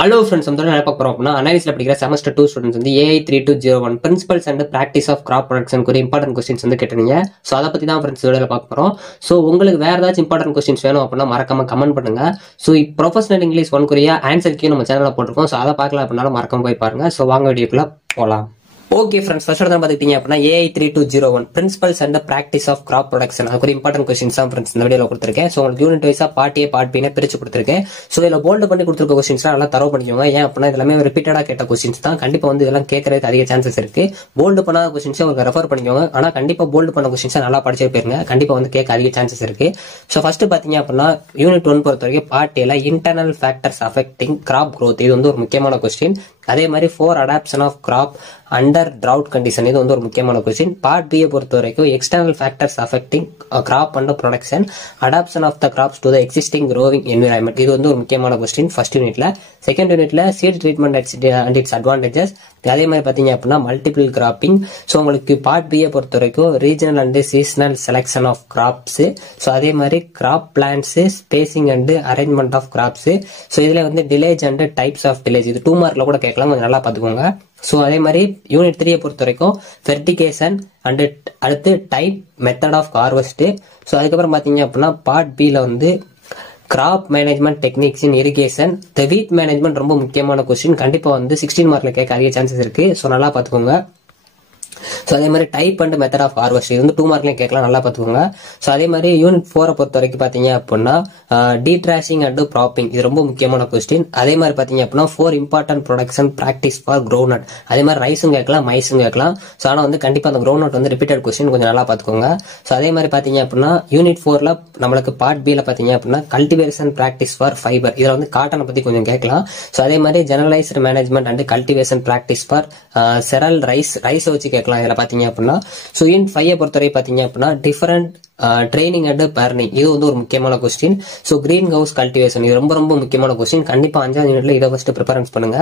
Hello friends, I'm going to analyze semester 2 students in the AI3201 principles and practice of crop production important questions வந்து கேட்டீங்க. So அத பத்தி தான் friends வீடியோல பார்க்க போறோம். சோ உங்களுக்கு வேற ஏதாச்சும் important questions வேணும் அப்படினா மறக்காம கமெண்ட் பண்ணுங்க. சோ ப்ரொஃபஷனல் இங்கிலீஷ் 1 குறியா ஆன்சர் கீ நம்ம சேனல்ல போட்டுருக்கோம். சோ அத பார்க்கலாம் அப்படினால மறக்காம போய் பாருங்க. சோ வாங்க வீடியோக்குள்ள போலாம். Okay friends, first one பாத்துக்கிட்டீங்க அப்படினா AI3201 principles and practice of crop production அது ஒரு important questions தான் friends இந்த வீடியோல கொடுத்திருக்கேன். சோ உங்களுக்கு யூனிட் வைஸா பார்ட் A பார்ட் B னே பிரிச்சு கொடுத்திருக்கேன். சோ இதல போல்ட் பண்ணி கொடுத்திருக்க questions நல்லா தரவு பண்ணிக்கோங்க. ஏன் அப்படினா இதெல்லாம் ரிப்பீட்டடா கேட்ட questions தான். கண்டிப்பா வந்து இதெல்லாம் கேக்குறதுக்கு அதிக chances இருக்கு. போல்ட் பண்ணாத questions உங்களுக்கு ரெஃபர் பண்ணிக்கோங்க. ஆனா கண்டிப்பா போல்ட் பண்ண questions நல்லா படிச்சே போயிருங்க. கண்டிப்பா வந்து கேக்க அதிக chances இருக்கு. சோ ஃபர்ஸ்ட் பாத்தீங்க அப்படினா யூனிட் 1 பொறுத்தவரைக்கும் பார்ட் A ல internal factors affecting crop growth இது வந்து ஒரு முக்கியமான question. அதே மாதிரி for adaptation of crop under drought condition இது வந்து ஒரு முக்கியமான question. பார்ட் B பொறுத்த வரைக்கும் external factors affecting crop under production, adaptation of the crops to the existing growing environment இது வந்து ஒரு முக்கியமான question ஃபர்ஸ்ட் யூனிட்ல. செகண்ட் யூனிட்ல seed treatment and its advantages அதே மாதிரி பாத்தீங்க அப்படினா மல்டிபிள் கிராப்பிங். சோ உங்களுக்கு பார்ட் B பொறுத்த வரைக்கும் regional and seasonal selection of crops. So அதே மாதிரி crop plants, spacing and arrangement of crops. So இதுல வந்து tillage and types of tillage இது 2 மார்க்ல கூட கேட்கலாம், கொஞ்சம் நல்லா பாத்துக்கோங்க. சோ அதே மாதிரி யூனிட் 3 பொறுத்த வரைக்கும் ஃபெர்டிகேஷன் அண்ட் அடுத்து type method of harvest. So அதுக்கப்புறம் பாத்தீங்க அப்படின்னா பார்ட் B ல வந்து crop management techniques in irrigation. The weed management ரொம்ப முக்கியமான கொஸ்டின், கண்டிப்பா வந்து 16 மார்க்ல கேட்க அதிக சான்சஸ் இருக்கு. சோ நல்லா பாத்துக்கோங்க. சோ அதே மாதிரி type and method of harvest இது வந்து 2 மார்க்லயும் கேட்கலாம், நல்லா பாத்துக்கோங்க. சோ அதே மாதிரி யூனிட் 4 பொறுத்த வரைக்கும் பாத்தீங்க அப்படின்னா டீட்ராஷிங் அண்ட் ப்ராப்பிங் இது ரொம்ப முக்கியமான கொஸ்டின். அதே மாதிரி பாத்தீங்க அப்படின்னா 4 important production practice for ground. அதே மாதிரி ரைஸும் கேட்கலாம், மைஸும் கேட்கலாம். சோ ஆனா வந்து கண்டிப்பா அந்த கிரவுண்ட் வந்து ரிப்பீட்டட் கொஸ்டின், கொஞ்சம் நல்லா பாத்துக்கோங்க. சோ அதே மாதிரி பாத்தீங்க அப்படின்னா யூனிட் 4ல நம்மளுக்கு பார்ட் B ல பாத்தீங்க அப்படின்னா கல்டிவேஷன் பிராக்டிஸ் ஃபார் ஃபைபர் இதுல வந்து காட்டனை பத்தி கொஞ்சம் கேட்கலாம். சோ அதே மாதிரி generalised management and cultivation practice for cereal rice வச்சு கேட்கலாம் இதுல பாத்தீங்க அப்படின்னா. சோ யூனிட் 5 பொறுத்தவரை பாத்தீங்க அப்படின்னா டிஃபரண்ட் ட்ரைனிங் அண்ட் பர்னிங் இது வந்து ஒரு முக்கியமான question. So green house cultivation இது ரொம்ப ரொம்ப முக்கியமான கொஸ்டின். கண்டிப்பா 5ஆம் யூனிட்ல இதை ஃபர்ஸ்ட் ப்ரிஃபரன்ஸ் பண்ணுங்க.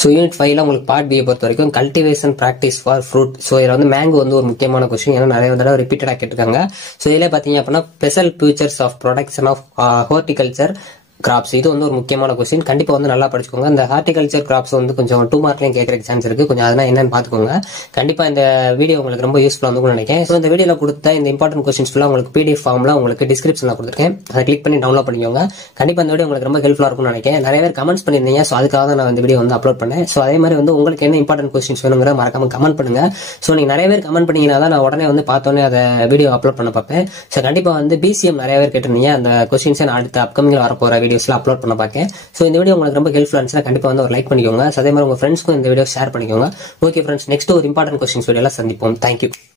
சோ யூனிட் 5ல உங்களுக்கு பார்ட் B பொறுத்த வரைக்கும் cultivation practice for fruit. So இதுல வந்து மேங்கோ வந்து ஒரு முக்கியமான கொஸ்டின், ஏன்னா நிறைய தடவை ரிப்பீட்டடா கேட்டிருக்காங்க. சோ இதுல பாத்தீங்க அப்படின்னா special features of production of horticulture crops இது வந்து ஒரு முக்கியமான கொஸ்டின், கண்டிப்பா வந்து நல்லா படிச்சுக்கோங்க. இந்த ஹார்டிகல்ச்சர் கிராப்ஸ் வந்து கொஞ்சம் 2 மார்க்லயும் கேட்கறதுக்கு சான்ஸ் இருக்கு, கொஞ்சம் அதெல்லாம் என்னன்னு பாத்துக்கோங்க. கண்டிப்பா இந்த வீடியோ உங்களுக்கு ரொம்ப யூஸ்ஃபுல்லா இருக்கும்னு நினைக்கிறேன். சோ இந்த வீடியோல கொடுத்த இந்த இம்பார்ட்டன்ட் கொஸ்டின்ஸ் ஃபுல்லா உங்களுக்கு PDF ஃபார்ம்ல உங்களுக்கு டிஸ்கிரிப்ஷன்ல கொடுத்துருக்கேன், அதை கிளிக் பண்ணி டவுன்லோட் பண்ணிக்கோங்க. கண்டிப்பா இந்த வீடியோ உங்களுக்கு ரொம்ப ஹெல்ப்ஃபுல்லா இருக்கும்னு நினைக்கிறேன். நிறைய பேர் கமெண்ட்ஸ் பண்ணிருந்தீங்க, சோ அதுக்காக தான் நான் இந்த வீடியோ வந்து அப்லோட் பண்ணேன். சோ அதே மாதிரி வந்து உங்களுக்கு என்ன இம்பார்ட்டன்ட் கொஸ்டின்ஸ் வேணுங்கிற மறக்காம கமெண்ட் பண்ணுங்க. சோ நீங்க நிறைய பேர் கமெண்ட் பண்ணீங்கன்னா தான் நான் உடனே வந்து பார்த்தோன்னே அதை வீடியோ அப்லோட் பண்ண பார்ப்பேன். சோ கண்டிப்பா வந்து BCM நிறைய பேர் கேட்டிருந்தீங்க, அந்த கொஸ்டின்ஸ் நான் அடுத்த அப்கமிங்ல வரப்போற வீடியோஸ்ல அப்லோட் பண்ண பார்க்கேன். சோ இந்த வீடியோ உங்களுக்கு ரொம்ப ஹெல்ப்ஃபுல்லா இருந்துச்சுன்னா கண்டிப்பா வந்து ஒரு லைக் பண்ணிக்கோங்க. அதே மாதிரி உங்க ஃப்ரெண்ட்ஸ்க்கும் இந்த வீடியோ ஷேர் பண்ணிக்கோங்க. ஓகே ஃப்ரெண்ட்ஸ், நெக்ஸ்ட் ஒரு இம்பார்ட்டன்ட் கொஸ்டின்ஸ் வீடியோல சந்திப்போம். தேங்க்யூ.